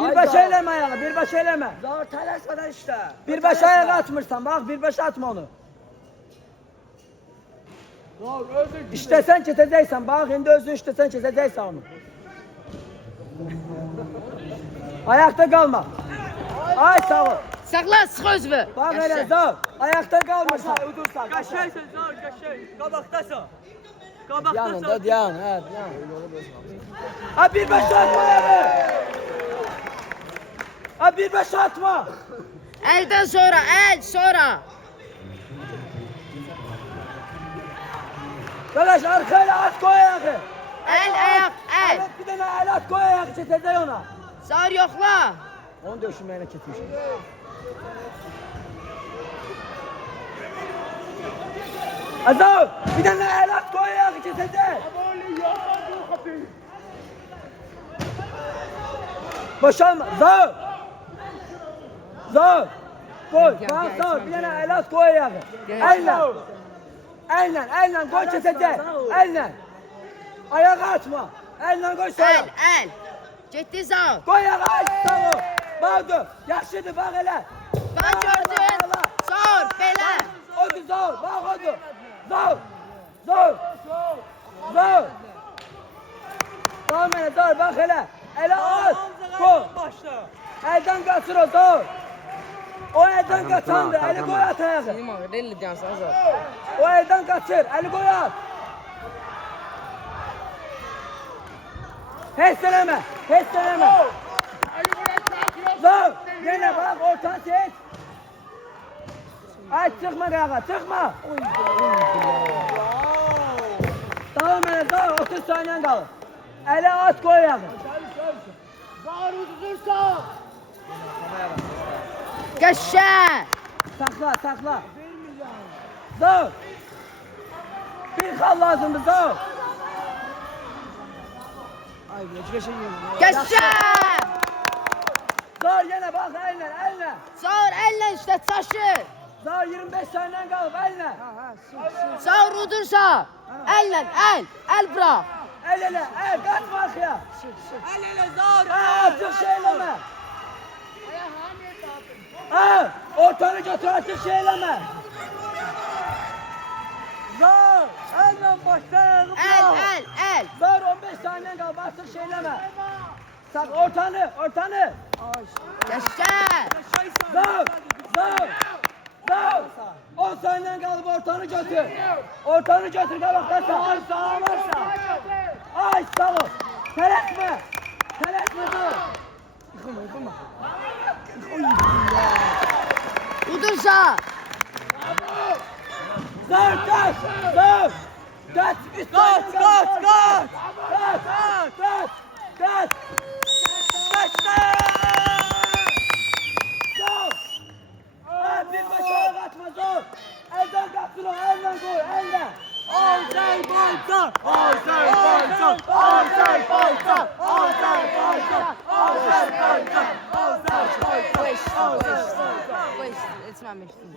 Birbaş eyleme ayağı, birbaş eyleme. Zor tələsmədən işte. Birbaş ayağı atmırsan, bak birbaş atma onu. İştesen keseceksen, bak şimdi özün iştesen keseceksen onu. Ayakta kalma. Ay sağ ol. Sakla sık özünü. Bak hele zor. Ayakta kalmırsan. Qəşəngsən, zor, qəşəng. Qabaqdasan. Qabaqdasan. Yanında yan, evet yan. Ha birbaş atma ayağı. Ha birbaş atma. Elden sonra, el sonra. Arkadaş arkayla at koy ayağı. El, ayak, el. Evet bir tane el at koy ayağı çetecek ona. Zar yokla. Onu döşümeyene ketmiş. Azam bir tane el at koy ayağı çetecek. Boşalma. Zor. Zor. Koy. Bak zor. Bir tane el at koy ayağı. Elle. Elle koy çetecek. Elle. Ayağı atma. Elle koy sonra. El. Ciddi zar. Koy ayağı sağ ol. Bağdı. Yaxşıdır bak hele. Ben gördüm. Zor, belə. Odur zor. Bak odur. Zor. Zor. Zor. Tamam hele zor bak hele. Ele at. Koy. Elden kaçır o zor. O elden kaçandı. Eli koy at ayağı. Benim ağır, 50 diyorsan zor. O elden kaçır. Eli koy at. Hesseleme. Hesseleme. Zor. Yine bak ortan seç. Ay çıkma kağa çıkma. Tamam hele zor. 30 saniyen kalır. Ele at koy ayağı. Qəşəng. Sakla. Zor. Bir kal lazımdı zor. Qəşəng. Zor yine bak eline. Zor, elle işte taşır. Zor 25 saniyen kalır eline. Zor udursa. Elle, el bırak. El kaçma arkaya. El zor. Açık şeyleme. Ortanı götür açık şeyleme. Zor. Elle başla. El. Zor 15 saniyen kalır açık şeyleme. Sak ortanı. Qəşəng. Zor. 10 saniyen kalır ortanı götür. Ortanı götür kabaklarsa. Ay sağ varsa. Ay sağ ol. Teletme zor. Yıkılma. Udursa. Zor kaç. Kaç. Zor. Bir başa atma zor. Elden kaptır o. Elden koy. Elden. Etməmişdim.